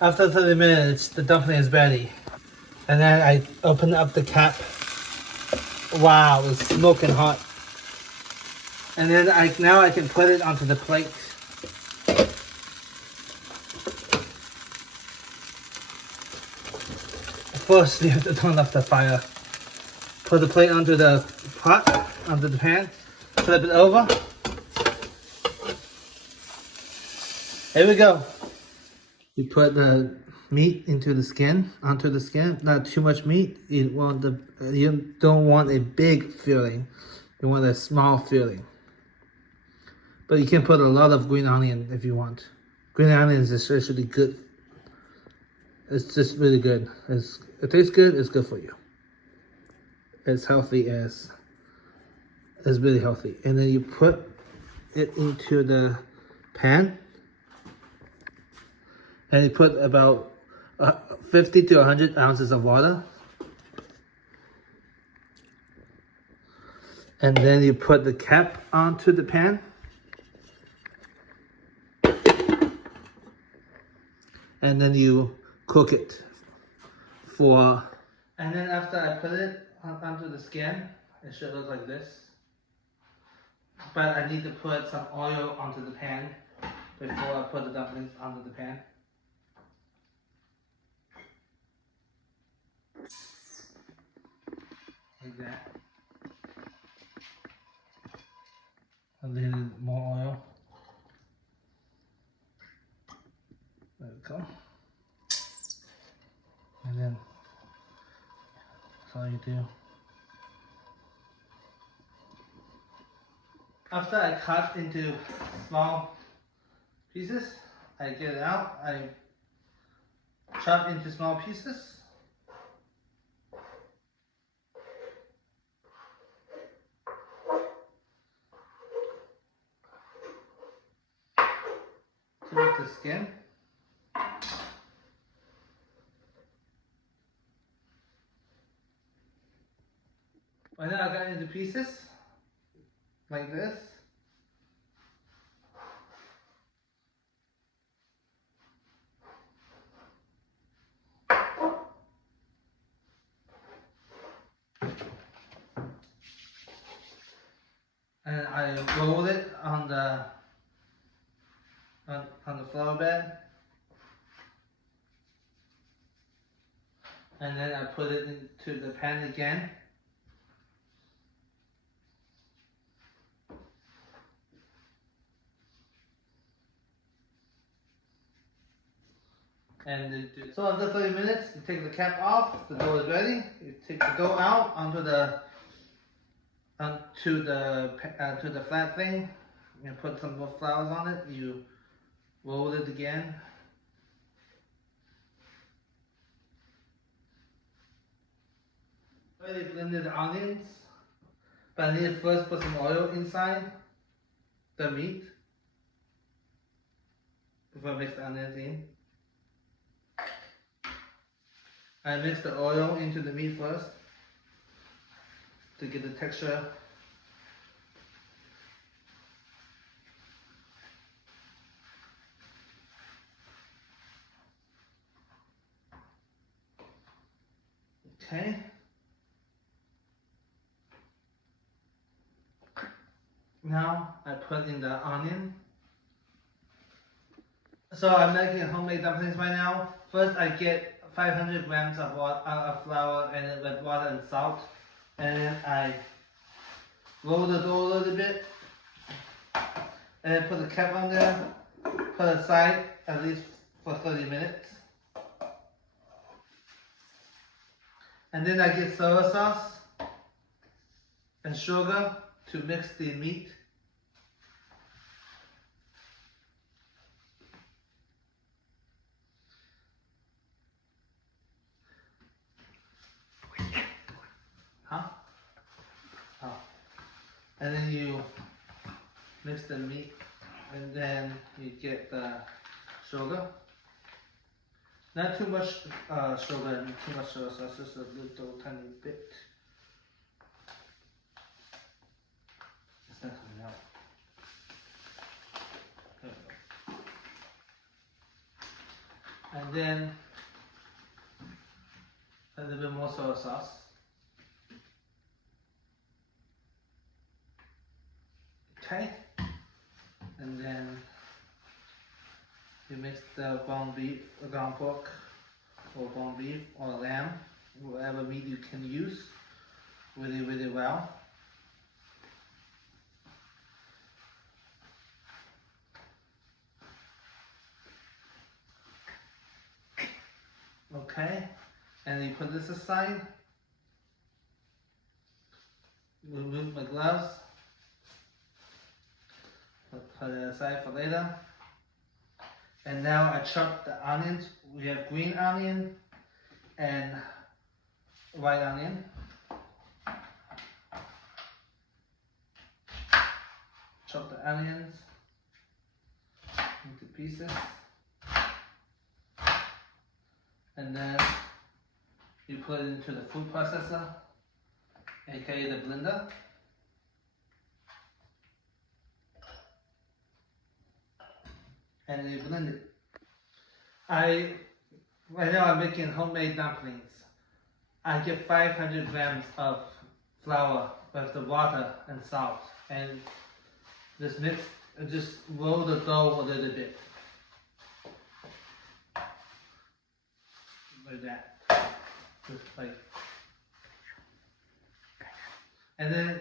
After 30 minutes, the dumpling is ready. And then I open up the cap. Wow, it's smoking hot. And then now I can put it onto the plate. First, you have to turn off the fire. Put the plate onto the pot, onto the pan. Flip it over. Here we go. You put the meat into the skin, onto the skin. Not too much meat. You don't want a big filling. You want a small filling. But you can put a lot of green onion if you want. Green onion is especially good. It's just really good. It tastes good. It's good for you. It's healthy as. It's really healthy. And then you put it into the pan. And you put about 50 to 100 ounces of water. And then you put the cap onto the pan. And then you cook it for... And then after I put it onto the skin, it should look like this. But I need to put some oil onto the pan before I put the dumplings onto the pan. Like that. A little more oil. There we go. And then that's all you do. After I cut into small pieces, I get it out. I chop into small pieces. To make the skin. And then I got into pieces like this. And I roll it on the flour bed. And then I put it into the pan again. And so after 30 minutes, you take the cap off, the dough is ready. You take the dough out onto the flat thing. You put some more flours on it. You roll it again. I already blended the onions, but I need to first put some oil inside the meat before I mix the onions in. I mix the oil into the meat first to get the texture. Okay. Now I put in the onion. So I'm making homemade dumplings right now. First I get 500 grams of flour and with water and salt. And then I roll the dough a little bit. And then put the cap on there. Put it aside at least for 30 minutes. And then I get soy sauce and sugar to mix the meat. Huh? Oh. And then you mix the meat, and then you get the sugar. Not too much sugar and too much soy sauce, just a little tiny bit. It's not coming out. There we go. And then a little bit more soy sauce. Okay, and then you mix the ground beef, ground pork, or ground beef, or lamb, whatever meat you can use, really well. Okay, and you put this aside. Remove my gloves. Put it aside for later. And now I chop the onions. We have green onion and white onion. Chop the onions into pieces. And then you put it into the food processor, aka the blender. And you blend it. Right now I'm making homemade dumplings. I get 500 grams of flour with the water and salt, and just mix, just roll the dough a little bit, like that, just like, and then